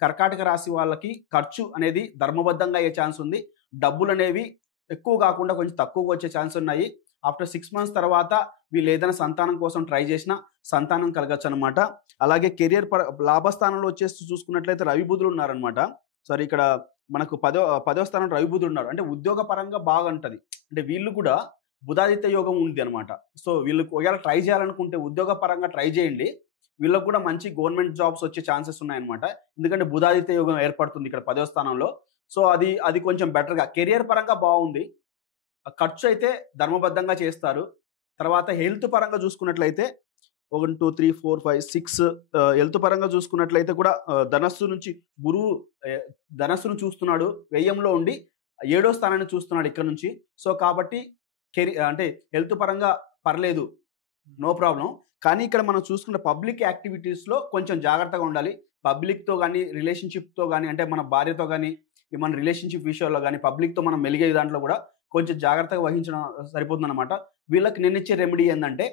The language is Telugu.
కర్కాటక రాశి వాళ్ళకి ఖర్చు అనేది ధర్మబద్ధంగా అయ్యే ఛాన్స్ ఉంది. డబ్బులనేవి ఎక్కువ కాకుండా కొంచెం తక్కువగా వచ్చే ఛాన్స్ ఉన్నాయి. ఆఫ్టర్ 6 మంత్స్ తర్వాత వీళ్ళు ఏదైనా సంతానం కోసం ట్రై చేసినా సంతానం కలగొచ్చనమాట. అలాగే కెరియర్ లాభస్థానంలో వచ్చేసి చూసుకున్నట్లయితే రవి బుధులు ఉన్నారనమాట. సారీ, ఇక్కడ మనకు పదో స్థానంలో రవి బుధుడు ఉన్నారు. అంటే ఉద్యోగ పరంగా బాగుంటది. అంటే వీళ్ళు కూడా బుధాదిత్య యోగం ఉంది అనమాట. సో వీళ్ళు ఒకవేళ ట్రై చేయాలనుకుంటే ఉద్యోగ పరంగా ట్రై చేయండి. వీళ్ళకి కూడా మంచి గవర్నమెంట్ జాబ్స్ వచ్చే ఛాన్సెస్ ఉన్నాయన్నమాట. ఎందుకంటే బుధాదిత్య యోగం ఏర్పడుతుంది ఇక్కడ 10వ స్థానంలో. సో అది కొంచెం బెటర్‌గా కెరియర్ పరంగా బావుంది. ఖర్చు అయితే ధర్మబద్ధంగా చేస్తారు. తర్వాత హెల్త్ పరంగా చూసుకున్నట్లయితే 1, 2, 3, 4, 5, 6 హెల్త్ పరంగా చూసుకున్నట్లయితే కూడా ధనస్సు నుంచి గురువు ధనస్సును చూస్తున్నాడు. వ్యయంలో ఉండి 7వ స్థానాన్ని చూస్తున్నాడు ఇక్కడ నుంచి. సో కాబట్టి అంటే హెల్త్ పరంగా పర్లేదు. No problem. కానీ ఇక్కడ మనం చూసుకున్న పబ్లిక్ యాక్టివిటీస్‌లో కొంచెం జాగ్రత్తగా ఉండాలి. పబ్లిక్‌తో గాని, రిలేషన్‌షిప్‌తో గాని, అంటే మన భార్యతో గాని, మన రిలేషన్‌షిప్ విషయాల్లో గాని, పబ్లిక్‌తో మనం మెలిగే దాంట్లో కూడా కొంచెం జాగ్రత్తగా వహించడం సరిపోతుందన్నమాట. వీళ్ళకి నేనిచ్చే రెమెడీ ఏందంటే